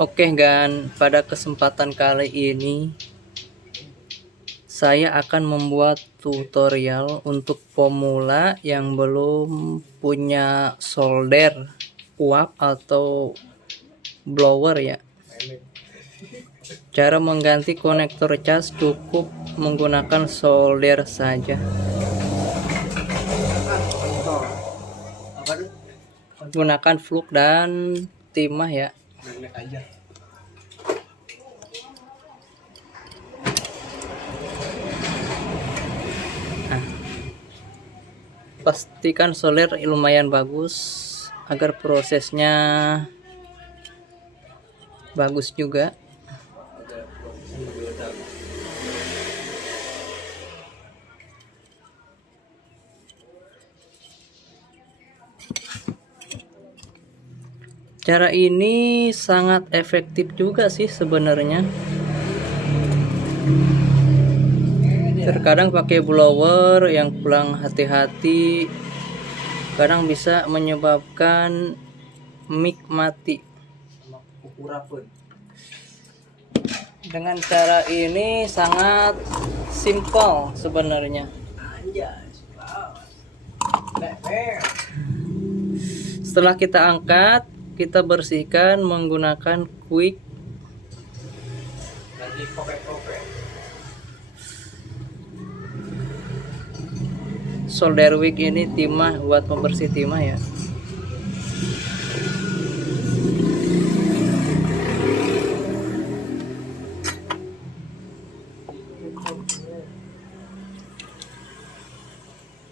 Oke, Gan, pada kesempatan kali ini saya akan membuat tutorial untuk pemula yang belum punya solder uap atau blower ya. Cara mengganti konektor cas cukup menggunakan solder saja. Gunakan fluk dan timah ya. Nah, pastikan solder lumayan bagus agar prosesnya bagus juga. Cara ini sangat efektif juga sih sebenarnya. Terkadang pakai blower yang kurang hati-hati kadang bisa menyebabkan mic mati. Dengan cara ini sangat simpel sebenarnya. Setelah kita angkat, kita bersihkan menggunakan quick. Solder wick ini timah buat pembersih timah ya.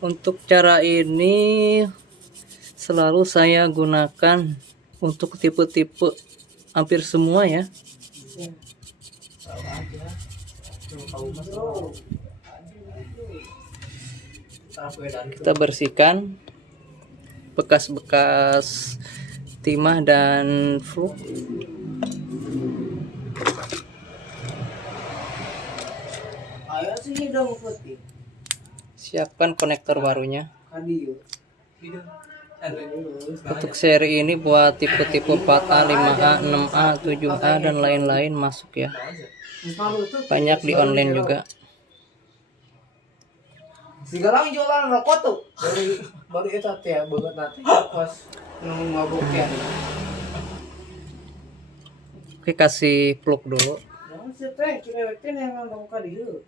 Untuk cara ini selalu saya gunakan untuk tipe-tipe hampir semua ya. Kita bersihkan bekas-bekas timah dan fluk. Siapkan konektor barunya. Untuk seri ini buat tipe-tipe 4A, 5A, 6A, 7A dan lain-lain masuk ya. Banyak di online juga. Sekarang jualan rokok tuh baru itu ya banget nanti pas ngabuknya. Oke, kasih plug dulu. Nah, saya cewek yang ngomong kali itu.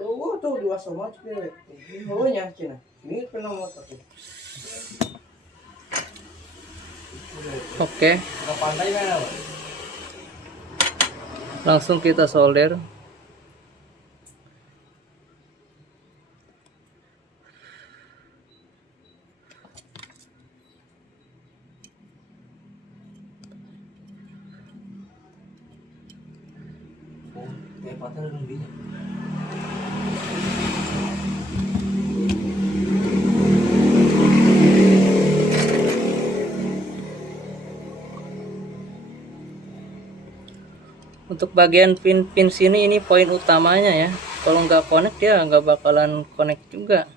Oh tuh dua sama cewek. Ini nya cina. Ini pernah motor tuh. Oke, Enggak pandai kan? langsung kita solder. Untuk bagian pin sini ini poin utamanya ya. Kalau nggak connect ya nggak bakalan connect juga.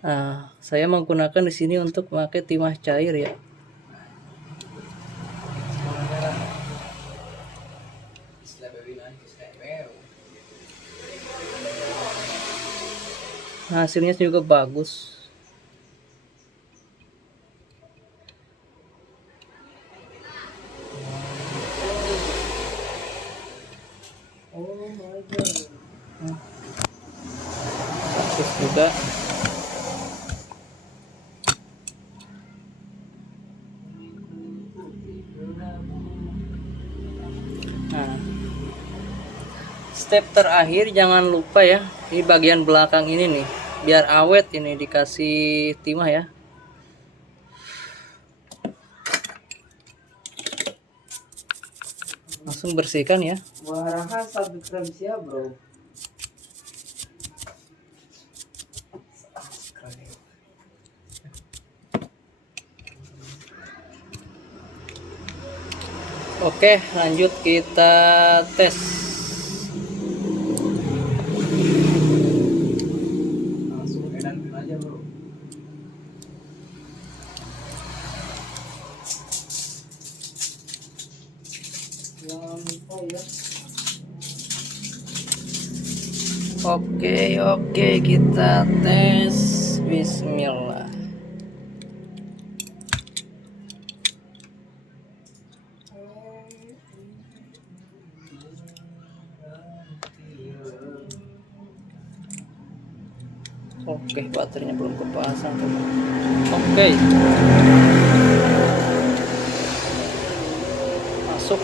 Nah, saya menggunakan di sini untuk memakai timah cair ya. Nah, hasilnya juga bagus. Oh my god. Terus juga nah, step terakhir jangan lupa ya, di bagian belakang ini nih, biar awet ini dikasih timah ya. Langsung bersihkan ya. Warahan subscribe ya, bro. Oke, lanjut kita tes. Langsung edan aja, bro. Oke, kita tes. Bismillah. Oke, baterainya belum kepasang. Oke. Masuk.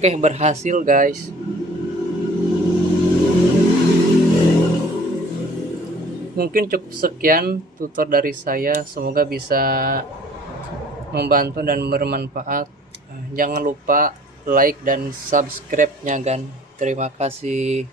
Oke, berhasil guys. Mungkin cukup sekian tutor dari saya, semoga bisa membantu dan bermanfaat. Jangan lupa like dan subscribe-nya kan. Terima kasih.